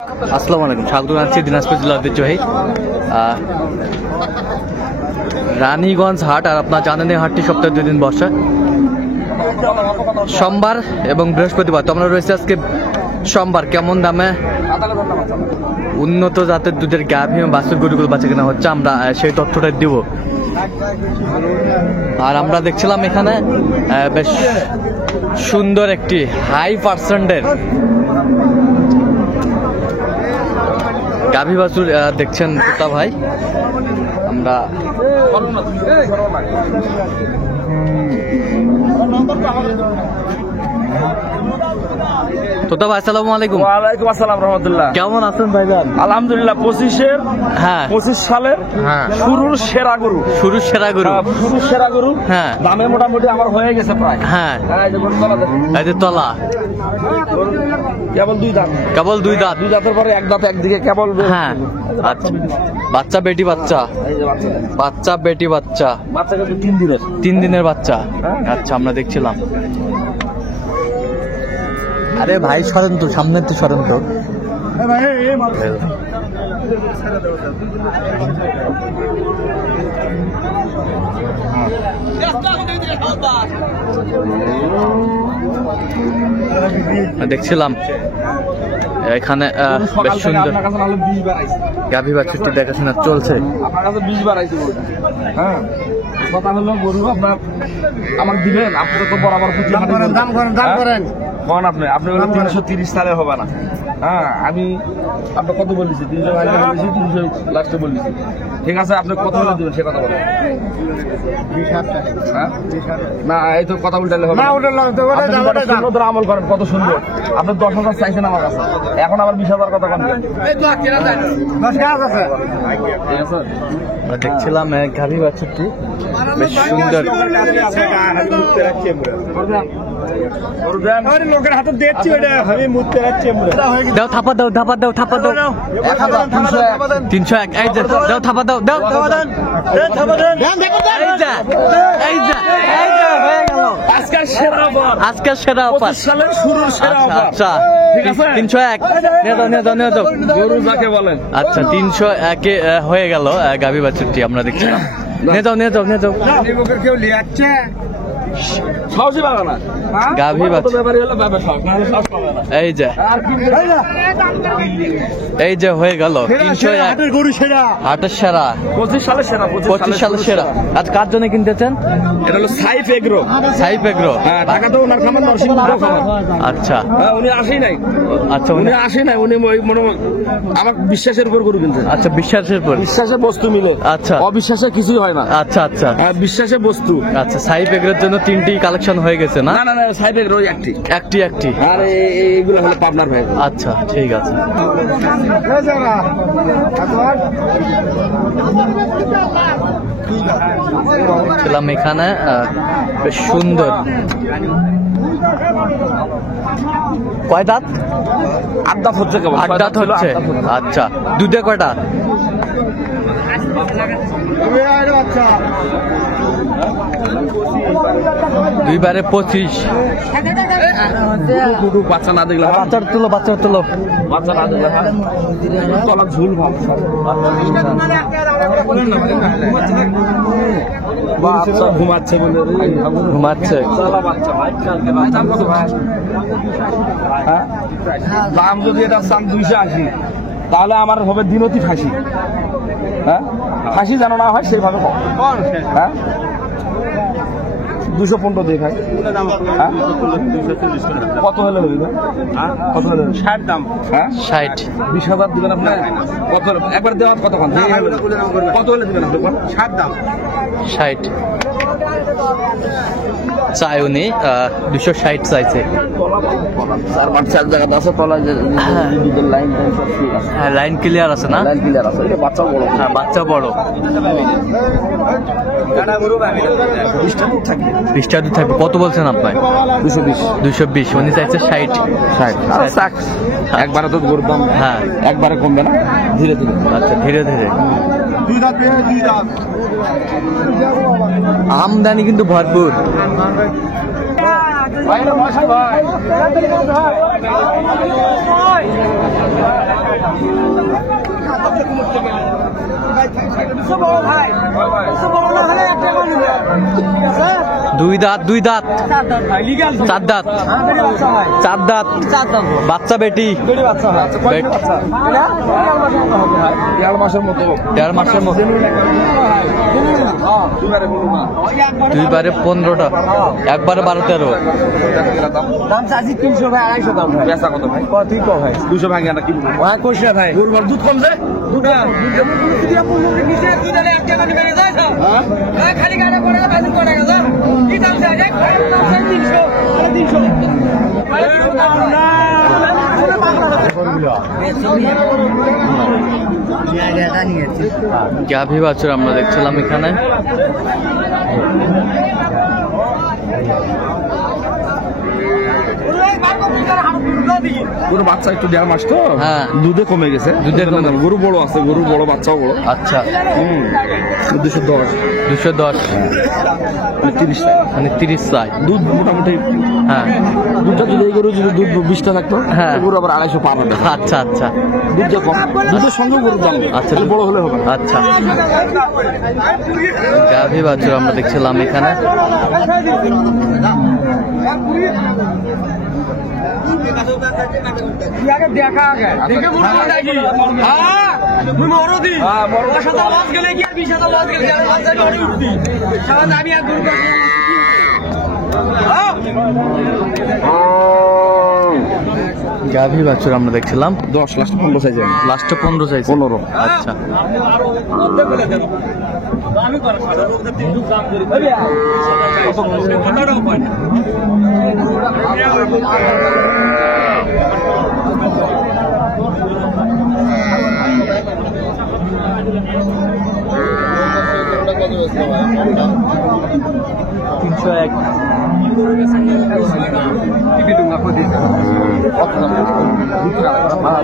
আসসালামু আলাইকুম, স্বাগত জানাচ্ছি দিনাজপুর জেলা ঐতিহ্যবাহী রানীগঞ্জ হাট। আর আপনার জানেন এই হাটটি সপ্তাহে 2 দিন বসে, সোমবার এবং বৃহস্পতিবার। তো আমরা রয়েছে আজকে সোমবার। কেমন দামে উন্নত জাতের দুধের গাভী এবং বাছুর গরুগুলো বাচ্চা কেনা হচ্ছে, আমরা সেই তথ্যটা দিব। আর আমরা দেখছিলাম এখানে বেশ সুন্দর একটি হাই পার্সেন্টের গাভী বাছুর দেখছেন তোতা ভাই। আমরা তোতা ভাই আসসালামু আলাইকুম। ওয়ালাইকুম আসসালাম রহমতুল্লাহ। কেমন আছেন ভাইজান? আলহামদুলিল্লাহ। 25 সালের শুরুর সেরা গরু, শুরুর সেরা গরু, শুরুর সেরা গরু। হ্যাঁ, দামে মোটামুটি আমার হয়ে গেছে প্রায়। হ্যাঁ, এই যে গরুর তলা দেখুন। এই যে তলা কেবল 2 দাঁত, কেবল 2 দাঁত। 2 দাঁতের পরে 1 দাঁত একদিকে কেবল। হ্যাঁ, আচ্ছা, বাচ্চা বেটি বাচ্চা, এই যে বাচ্চা, বাচ্চা বেটি বাচ্চা, বাচ্চা কিন্তু 3 দিনের। 3 দিনের বাচ্চা। আচ্ছা, আমরা দেখছিলাম। আরে ভাই সরেন তো, সামনে তো সরেন তো। দেখছিলাম এখানে বেশ সুন্দর গাভী বাছুরটি দেখাশোনা চলছে। আপনার কাছে 20 বার আইছে গরু। হ্যাঁ, কথা হলো গরু আপনার আমাকে দিবেন, আপনি তো বরাবর দাম করেন কোন আপনি ওটা 330 সালে হবে না। হ্যাঁ, আমি আপনি কত বলেছি? 300 বলেছি, 300 লাস্টে বলেছি। ঠিক আছে, আপনি কত হলে দিবেন সে কথা বলেন। না, এই তো কথা উল্টালে হবে না। সুন্দর আমল করেন, কত সুন্দর। আপনি 10,000 চাইছেন আমার কাছে, এখন আবার 20,000 কথা কন। দেখছিলাম গাভী বাছুরটি বেশ সুন্দর। লোকের হাতে দেখছি দাও, থাপা দাও, থাপা দাও, থাপা দাও। 301। এই যে দাও, থাপা দাও, দাও, এই যে হয়ে গেল আজকের সেরা অফার, আজকের সেরা অফার, 25 সালের শুরুর সেরা অফার। আচ্ছা, ঠিক আছে, 301 নিয়ে যাও। গরু যাকে বলেন। আচ্ছা, 301 হয়ে গেল গাভী বাছুরটি। আমরা দেখছিলাম। নিয়ে যাও। কেউ নিয়ে যাচ্ছে সহজে পাবে না। গাভী বাছুর এই যে হয়ে গেল 301 গরু সেরা, হাটের সেরা, 25 সালের সেরা, 25 সালের সেরা। আজ কার জন্য কিনতেছেন? এটা হলো সাইফ এগ্রো। সাইফ এগ্রো। হ্যাঁ, ঢাকাতে ওনার খামার, নরসিংদীতেও খামার। আচ্ছা, উনি আসেই নাই। আচ্ছা, উনি আসেই নাই। উনি মনে আমার বিশ্বাসের উপর গরু কিনতেন। আচ্ছা, বিশ্বাসের উপর। বিশ্বাসে বস্তু মিলে, আচ্ছা, অবিশ্বাসে কিছুই হয় না। আচ্ছা, আচ্ছা, বিশ্বাসে বস্তু। আচ্ছা, সাইফ এগ্রোর জন্য 3টি কালেকশন হয়ে গেছে না? না, সাইফ এগ্রো একটি। আর এইগুলো হলো পাবনার ভাই। আচ্ছা, ঠিক আছে। ছিলাম এখানে বেশ সুন্দর। কয় দাঁত? 8 দাঁত হচ্ছে, কেবল 8 দাঁত হচ্ছে। আচ্ছা, দুধে কয়টা? 2 বারে 25। বাচ্চা না দেখলে, বাচ্চার তুলো, বাচ্চার তুলো, বাচ্চা না দেখলে তলা ঝুল ভাব। বাচ্চা ঘুমাচ্ছে, ঘুমাচ্ছে। দাম যদি এটা চান 280, তাহলে আমার হবে দিনতি ফাঁসি। হ্যাঁ, ফাঁসি যেন না হয় সেইভাবে। হ্যাঁ, 215 দিয়ে খাই। কত হলে হবে? কত হলে? 60 দাম। হ্যাঁ, 60। 20,000 দিবেন আপনি? কত একবার দেওয়ার কত? কত হলে দিবেন আপনি? 60 দাম। 60 চাই উনি, 260 চাইছে। হ্যাঁ, লাইন ক্লিয়ার আছে না? বাচ্চা বড়। হ্যাঁ, বাচ্চা বড়। 20টা দুধ থাকবে। কত বলছেন আপনার? 220। উনি চাইছে 60। একবারে তো গরুর দাম, হ্যাঁ, একবারে কমবে না, ধীরে ধীরে। আচ্ছা, ধীরে ধীরে। আমদানি কিন্তু ভরপুর। ভাই দুই দাঁত চার দাঁত বাচ্চা বেটি দেড় মাসের মতো 2 15টা একবারে 12-13 দাম চাচ্ছি 300 ভাই 250 দাম ভাই পেঁচা কত ভাই? কত কো ভাই 200 ভাঙে না কি ভাই কোশা ভাই গরুর দুধ কম যায়? খালি গাড়ি পড়ে বাজু করে গেল কি দাম যায় 300 গাভী বাছুর আমরা দেখছিলাম এখানে। গরু বাচ্চা একটু 1.5 মাস তো হ্যাঁ। দুধে কমে গেছে। গরু বড় আছে, গরু বড়, বাচ্চাও বড়। আচ্ছা 210 মানে 30 মানে 30 চাই দুধ মোটামুটি। হ্যাঁ দুধটা যদি এই গরু যদি দুধ 20টা থাকতো হ্যাঁ। গরু আবার 250 পার হবে। আচ্ছা দুধটা কম, দুধের সঙ্গে গরুর দাম আচ্ছা। বড় হলে হবে না। আচ্ছা গাভী বাছুর আমরা দেখছিলাম এখানে। গাভী বাছুর আমরা দেখছিলাম 10 লাস্ট 15 সাইজে লাস্টে 15 চাইছে 15। আচ্ছা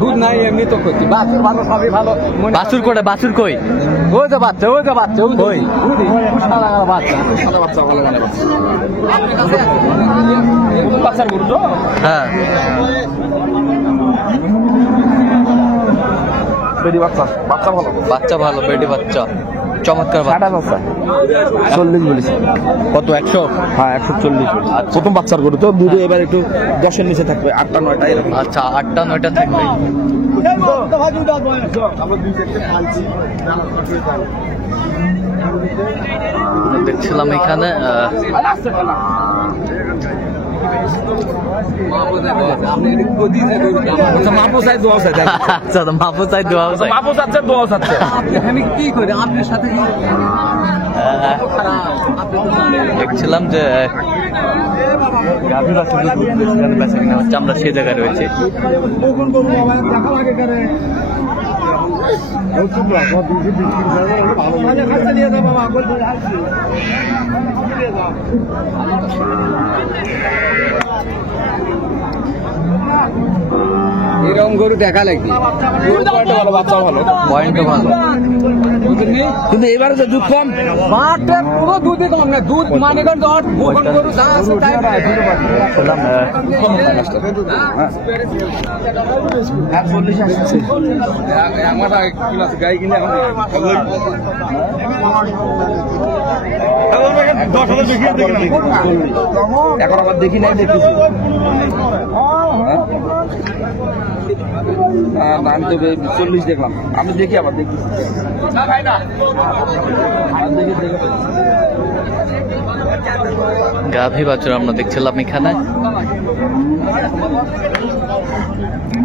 দুধ নাই এমনি তো করছি ভালো সবই ভালো বাছুর কোটা বাছুর কই ওই যে বাচ্চা কই বাচ্চা ভালো মানে বাচ্চার গরু তো। হ্যাঁ বেডি বাচ্চা ভালো, বাচ্চা ভালো বেটি বাচ্চা চমৎকার বাচ্চা। কাটা বাচ্চা 40 বলেছে। কত 100? হ্যাঁ 140। প্রথম বাচ্চার গরু তো দুধে এবার একটু 10-এর নিচে থাকবে, 8টা-9টা এরকম। আচ্ছা 8টা-9টা থাকবে। দেখছিলাম এখানে আচ্ছা মাপু চাই দোয়া চাই আমি কি করি আপনার সাথে দেখছিলাম যে গাভী বাছুর বেচা কিনা হচ্ছে, আমরা সে জায়গায় রয়েছে। এরকম গরু দেখা লাগবে ভালো, বাচ্চা ভালো, পয়েন্টও ভালো। কিন্তু এবারে যে দুধ কম, মাঠে পুরো দুধে কম না, দুধ মানে গরু যা আছে তাই দেখছিলাম, গাই কিনে এখন আবার দেখি নাই, দেখতেছি ধান তো 40 দেখলাম, আমি দেখি আবার দেখতেছি। গাভী বাছুর আমরা দেখছিলাম এখানে।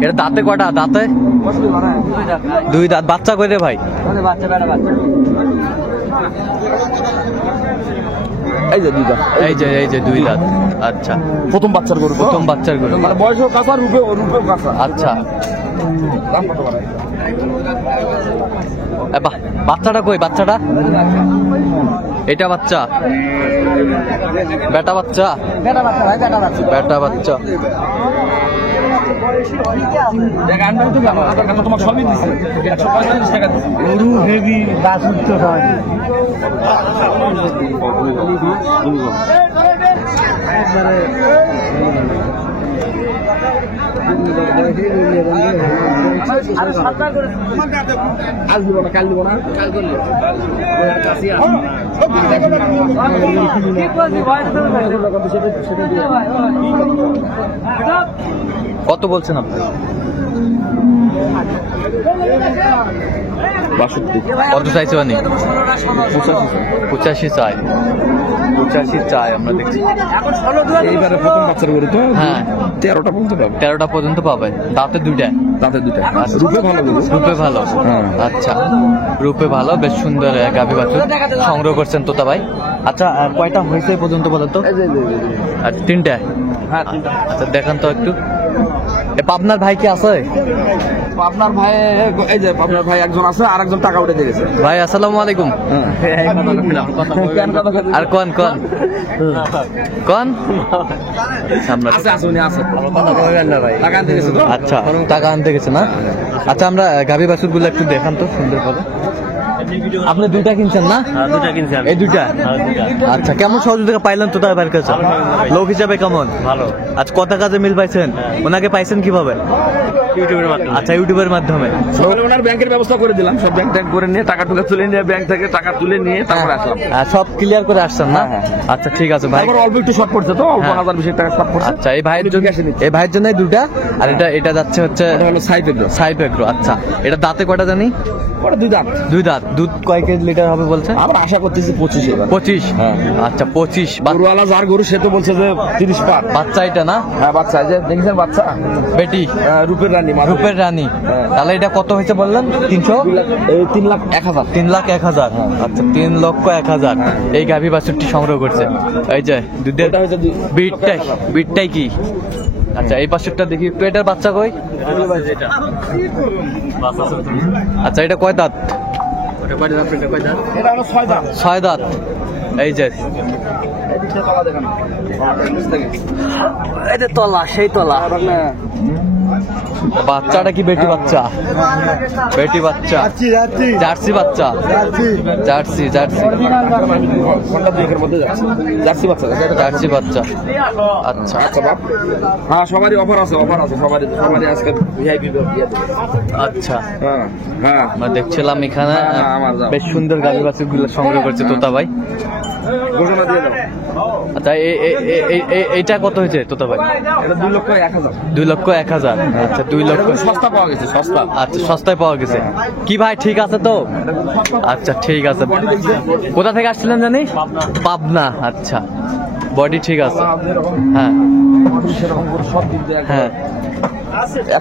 এটা দাঁতে কটা? দাঁতে 2 দাঁত। বাচ্চা করে ভাই এই যে দুধ, এই যে 2 দাঁত। আচ্ছা প্রথম বাচ্চার গরু, প্রথম বাচ্চার গরু। মানে বয়সও কাঁচা, রূপেও কাঁচা। আচ্ছা দাম কত পারে? বাচ্চাটা কই? বাচ্চাটা এটা বাচ্চা, বেটা বাচ্চা, বেটা বাচ্চা। তোমার সবই দিচ্ছে 145 টাকা দিচ্ছে। গরু হেভি বাছুর তো হয় আজ দিব না, কাল দিব না, কাল করলে কত বলছেন আপনি? 62 কত চাইছে মানে? 85 চাই, 85 চাই আমরা দেখছি। এইবারে প্রথম বাচ্চার করে তো হ্যাঁ 13টা পর্যন্ত পাবে। 13টা পর্যন্ত পাবে, দাঁতে দুইটা। তাতে দুটো রূপে ভালো গরু। রূপে ভালো, হ্যাঁ। আচ্ছা রূপে ভালো, বেশ সুন্দর গাভী বাছুর সংগ্রহ করছেন তোতা ভাই। আচ্ছা কয়টা হয়েছে এই পর্যন্ত বলেন তো? আচ্ছা 3টা। হ্যাঁ আচ্ছা দেখান তো একটু। এ পাবনার ভাই কি আছে? আপনার ভাই, এই যে আপনার ভাই একজন আছে, আর একজন টাকা উঠে দিয়েছে। ভাই আসসালামু আলাইকুম। আর কোন কোন কোন সামনে আছে আছে উনি আছে, টাকা আনতে গেছে তো। আচ্ছা টাকা আনতে গেছে না? আচ্ছা আমরা গাভী বাছুর গুলো একটু দেখান তো সুন্দর ভাবে। আপনি দুইটা কিনছেন না? দুটা কিনছি আমি। এই দুইটা? আচ্ছা কেমন সহযোগিতা পাইলেন তো তার কাছে? লোক হিসাবে কেমন? ভালো। আচ্ছা কত কাজে মিল পাইছেন? ওনাকে পাইছেন কিভাবে? ইউটিউবের মাধ্যমে। আচ্ছা ইউটিউবের মাধ্যমে। সকালে ওনার ব্যাংকের ব্যবস্থা করে দিলাম, সব ব্যাংক ট্যাঙ্ক করে নিয়ে টাকা টুকা তুলে নিয়ে ব্যাংক থেকে টাকা তুলে নিয়ে তারপর আসলাম। সব ক্লিয়ার করে আসছেন না? হ্যাঁ, আচ্ছা ঠিক আছে ভাই। তারপর অল্প একটু শর্ট পড়ছে তো, অল্প হ্যাঁ। 1000-20 টাকা শর্ট পড়ছে। আচ্ছা এই ভাইয়ের জন্য, বিকাশে নিচ্ছে। এই ভাইয়ের জন্য দুটা, আর এটা যাচ্ছে হচ্ছে এটা হলো সাইড এগ্রো। সাইপ এগ্রো। আচ্ছা এটা দাঁতে কয়টা জানি? ওটা দুই দাঁত। দুই দাঁত। দুধ কয় কেজি লিটার হবে বলছে? আমরা আশা করতেছি 25 এবার। 25। হ্যাঁ। আচ্ছা 25। গরুওয়ালা যার গরু সে তো বলছে যে 30 পার। বাচ্চা এটা না? হ্যাঁ বাচ্চা, এই যে দেখছেন বাচ্চা, বেটি রূপের রানী মাধবী। রূপের রানী। হ্যাঁ। তাহলে এটা কত হয়েছে বললেন? 300? 3,01,000। 3,01,000। আচ্ছা 3,01,000 এই গাভী বাছুরটি সংগ্রহ করছে। এই যে দুধের এটা হচ্ছে বিটটাই কি? আচ্ছা এই পাশেরটা দেখি একটু, এটার বাচ্চা কই? আচ্ছা এটা কয় দাঁত? এটা হলো 6 দাঁত। 6 দাঁত। এই যে এদিকে তলা দেখান। এই যে তলা, সেই তলা। বাচ্চাটা কি বেটি বাচ্চা? বেটি বাচ্চা, জার্সি বাচ্চা, জার্সি ঘন্টা দুয়েকের মধ্যে যাচ্ছে। জার্সি বাচ্চা, জার্সি বাচ্চা। আচ্ছা আচ্ছা বাপ। হ্যাঁ সবারই অফার আছে, সবারই আজকে ভিআইপি দিয়ে দেবে। আচ্ছা হ্যাঁ হ্যাঁ। আমরা দেখছিলাম এখানে হ্যাঁ, আমার যাও। বেশ সুন্দর গাভী বাছুর গুলো সংগ্রহ করছে তোতা ভাই। ঘোষণা দিয়ে দাও। আচ্ছা এইটা কত হয়েছে তোতা ভাই? এটা 2,01,000। 2,01,000। আচ্ছা 2 এটা লক্ষ। খুব সস্তা পাওয়া গেছে, সস্তা। আচ্ছা সস্তায় পাওয়া গেছে। কি ভাই ঠিক আছে তো? আচ্ছা ঠিক আছে। কোথা থেকে আসছিলেন জানি? পাবনা। আচ্ছা বডি ঠিক আছে। হ্যাঁ সেরকম করে সব দিক দিয়ে হ্যাঁ।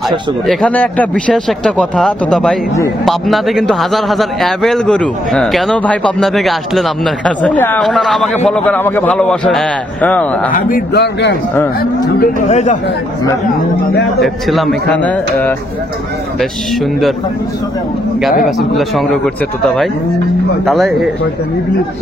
100 করে। এখানে একটা বিশেষ একটা কথা তোতা ভাই, পাবনাতে কিন্তু হাজার হাজার অ্যাভেল গরু। হ্যাঁ। কেন ভাই পাবনা থেকে আসলেন আপনার কাছে? ওনারা আমাকে ফলো করে, আমাকে ভালোবাসে। হ্যাঁ। আমি দরকার। দেখছিলাম এখানে বেশ সুন্দর গাভী বাছুর গুলো সংগ্রহ করছে তোতা ভাই। তাহলে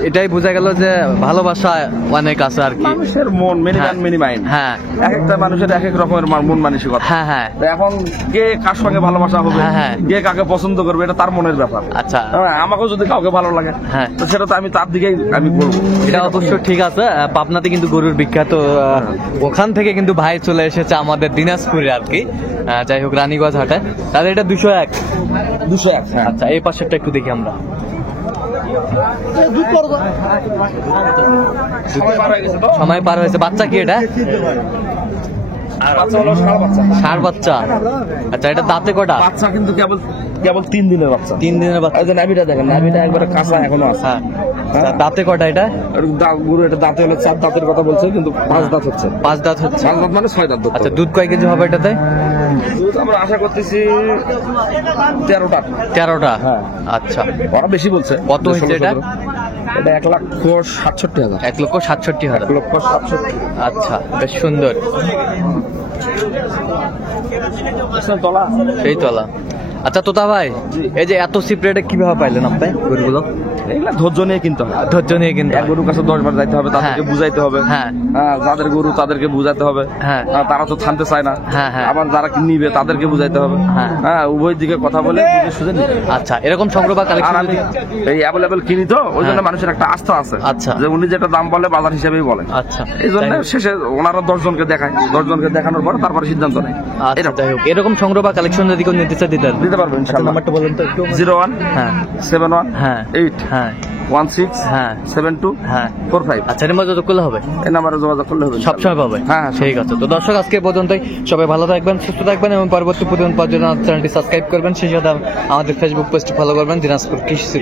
এটাই বোঝা গেল যে ভালোবাসা অনেক আছে আর কি। মানুষের মন মেনি হ্যাঁ। Many mind. হ্যাঁ এক একটা মানুষের এক এক রকমের মন মানসিকতা। হ্যাঁ হ্যাঁ তো এখন কে কার সঙ্গে ভালোবাসা হবে, হ্যাঁ, হ্যাঁ। কে কাকে পছন্দ করবে, এটা তার মনের ব্যাপার। আচ্ছা আমাকেও যদি কাউকে ভালো লাগে, হ্যাঁ। তো সেটা তো আমি তার দিকেই আমি করবো। এটা অবশ্য ঠিক আছে। পাবনাতে কিন্তু গরুর বিখ্যাত, ওখান থেকে কিন্তু ভাই চলে এসেছে আমাদের দিনাজপুরে আর কি। যাই হোক রানীগঞ্জ হাটে। তাহলে এটা 201। 201। হ্যাঁ। আচ্ছা এই পাশেরটা একটু দেখি আমরা। সময় পার হয়ে গেছে তো? সময় পার হয়েছে। বাচ্চা কি এটা? বাচ্চা হলো ষাঁড় বাচ্চা। ষাঁড় বাচ্চা। আচ্ছা এটা দাঁতে কটা? বাচ্চা কিন্তু কেবল 3 দিনের বাচ্চা। 3 দিনের বাচ্চা। এই যে নাভিটা দেখেন, নাভিটা একবারে কাঁচা এখনো আছে। হ্যাঁ। আচ্ছা, দাঁতে কটা এটা? গুরু এটা দাঁতে হলো 4 দাঁতের কথা বলছে, কিন্তু 5 দাঁত হচ্ছে। 5 দাঁত হচ্ছে। 5 দাঁত মানে 6 দাঁত। আচ্ছা দুধ কয় কেজি হবে এটাতে? দুধ আমরা আশা করতেছি 13টা। 13টা। হ্যাঁ। আচ্ছা ওরা বেশি বলছে। কত হয়েছে এটা? এটা 1,67,000। 1,67,000। 1,67,000। আচ্ছা বেশ সুন্দর তলা। এই তলা। আচ্ছা তোতা ভাই, এই যে এত চিপ রেটে কিভাবে পাইলেন আপনি গরুগুলো? এগুলা ধৈর্য নিয়ে কিনতে হবে। ধৈর্য নিয়ে কিন্তু এক গরুর কাছে 10 বার যাইতে হবে, তাদেরকে বুঝাইতে হবে। হ্যাঁ। যাদের গরু তাদেরকে বুঝাইতে হবে। হ্যাঁ। তারা তো থামতে চায় না। হ্যাঁ। আবার যারা নিবে তাদেরকে বুঝাইতে হবে। হ্যাঁ। উভয় দিকে কথা বলে বুঝে সুঝে নিবে। আচ্ছা, এরকম সংগ্রহ বা আর কালেকশন আমি এই অ্যাভেলেবেল কিনি তো, ওই জন্য হ্যাঁ। মানুষের একটা আস্থা আছে। আচ্ছা। যে উনি যেটা দাম বলে বাজার হিসেবেই বলে। আচ্ছা, এই জন্য যাই হোক। শেষে ওনারা 10 জনকে দেখায়, 10 জনকে দেখানোর পর তারপরে সিদ্ধান্ত নেয়। আচ্ছা, এরকম যাই হোক, এরকম সংগ্রহ বা কালেকশন যদি কেউ নিতে চায় দিতেন? দিতে পারবো আচ্ছা, ইনশাআল্লাহ। নাম্বারটা বলেন তো একটু। 01 হ্যাঁ 71 হ্যাঁ 8 হ্যাঁ 16 হ্যাঁ 72 হ্যাঁ 45। আচ্ছা, এর মধ্যে যত করলে হবে, এই নাম্বারে যোগাযোগ করলে হবে। সবসময় পাবে। হ্যাঁ, ঠিক আছে। তো দর্শক, আজকে এ পর্যন্তই। সবাই ভালো থাকবেন, সুস্থ থাকবেন এবং পরবর্তী প্রতিদিন পাওয়ার জন্য চ্যানেলটি সাবস্ক্রাইব করবেন। সেই সাথে আমাদের ফেসবুক পেজটি ফলো করবেন, দিনাজপুর কৃষি।